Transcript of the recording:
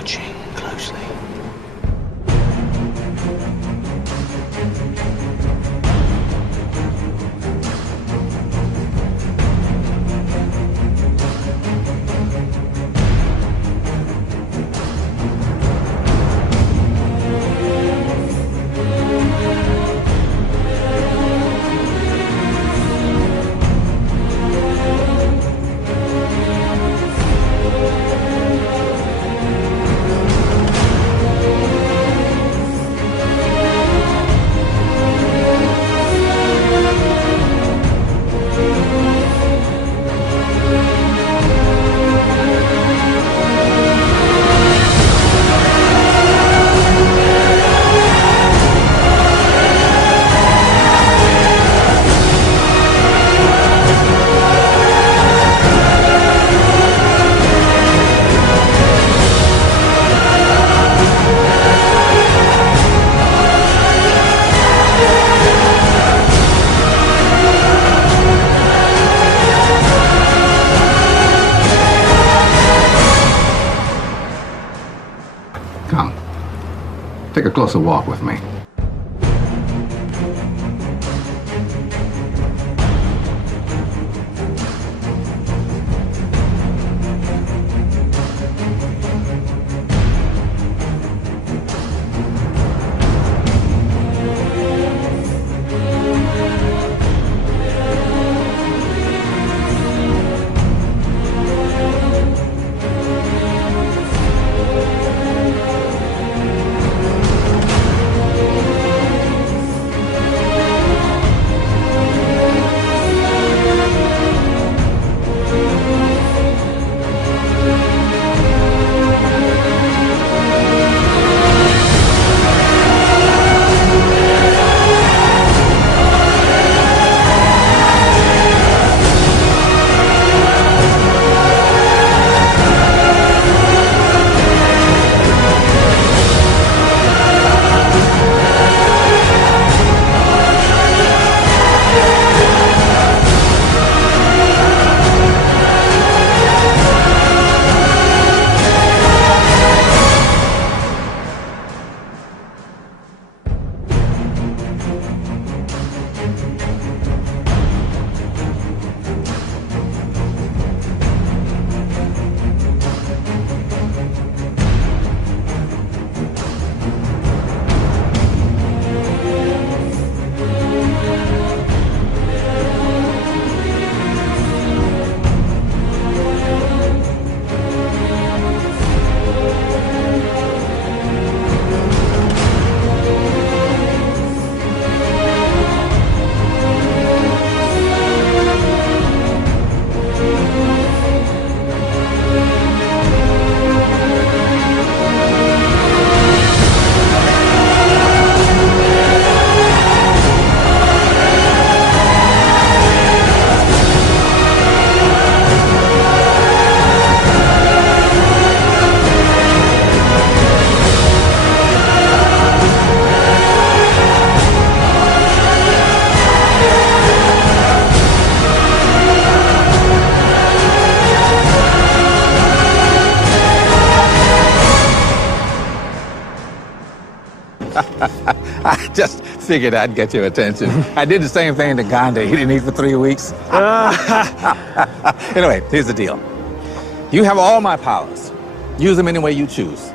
watching closely. Come, take a closer walk with me. I just figured I'd get your attention. I did the same thing to Gandhi. He didn't eat for 3 weeks. Anyway, here's the deal. You have all my powers. Use them any way you choose.